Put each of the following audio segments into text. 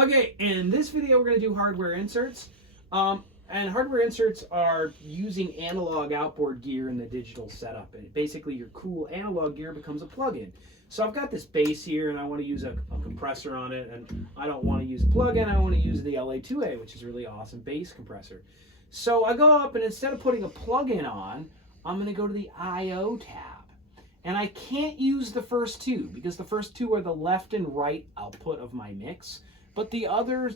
Okay, in this video we're going to do hardware inserts. And hardware inserts are using analog outboard gear in the digital setup. And basically your cool analog gear becomes a plug-in. So I've got this bass here and I want to use a compressor on it, and I don't want to use a plug-in, I want to use the LA2A, which is a really awesome bass compressor. So I go up and instead of putting a plug-in on, I'm going to go to the I/O tab. And I can't use the first two because the first two are the left and right output of my mix. But the other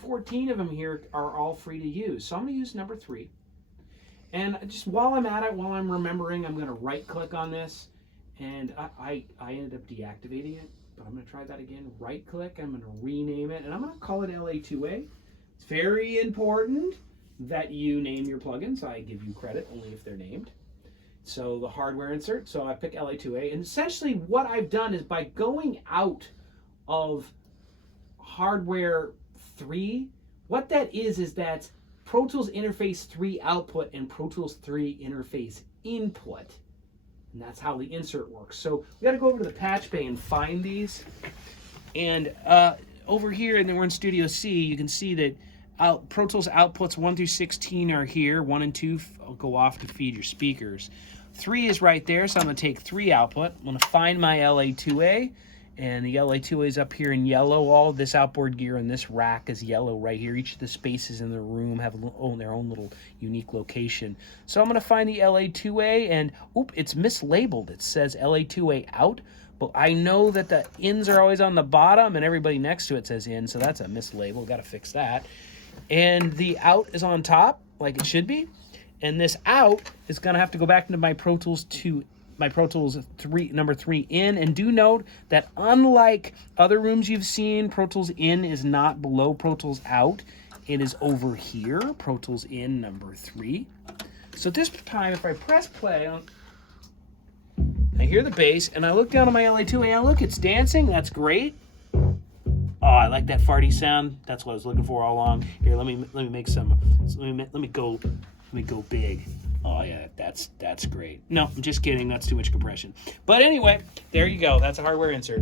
14 of them here are all free to use. So I'm going to use number 3. And just while I'm at it, while I'm remembering, I'm going to right click on this. And I ended up deactivating it, but I'm going to try that again. Right click, I'm going to rename it, and I'm going to call it LA2A. It's very important that you name your plugins. I give you credit only if they're named. So the hardware insert, so I pick LA2A. And essentially what I've done is by going out of hardware 3, what that is that's Pro Tools Interface 3 output and Pro Tools 3 interface input. And that's how the insert works. So we got to go over to the patch bay and find these. And over here, and then we're in Studio C, you can see that Pro Tools outputs 1 through 16 are here. 1 and 2 go off to feed your speakers. 3 is right there, so I'm going to take 3 output. I'm going to find my LA2A. And the LA2A is up here in yellow. All of this outboard gear in this rack is yellow right here. Each of the spaces in the room have their own little unique location. So I'm going to find the LA2A, and it's mislabeled. It says LA2A out, but I know that the ins are always on the bottom, and everybody next to it says in, so that's a mislabel. Got to fix that. And the out is on top, like it should be. And this out is going to have to go back into my Pro Tools 3, number 3 in, and do note that unlike other rooms you've seen, Pro Tools in is not below Pro Tools out. It is over here, Pro Tools in number 3. So this time, if I press play, I hear the bass, and I look down on my LA2A, and look, it's dancing. That's great. Oh, I like that farty sound. That's what I was looking for all along. Here, let me make some. Let me go big. Oh yeah, that's great. No, I'm just kidding. That's too much compression. But anyway, there you go. That's a hardware insert.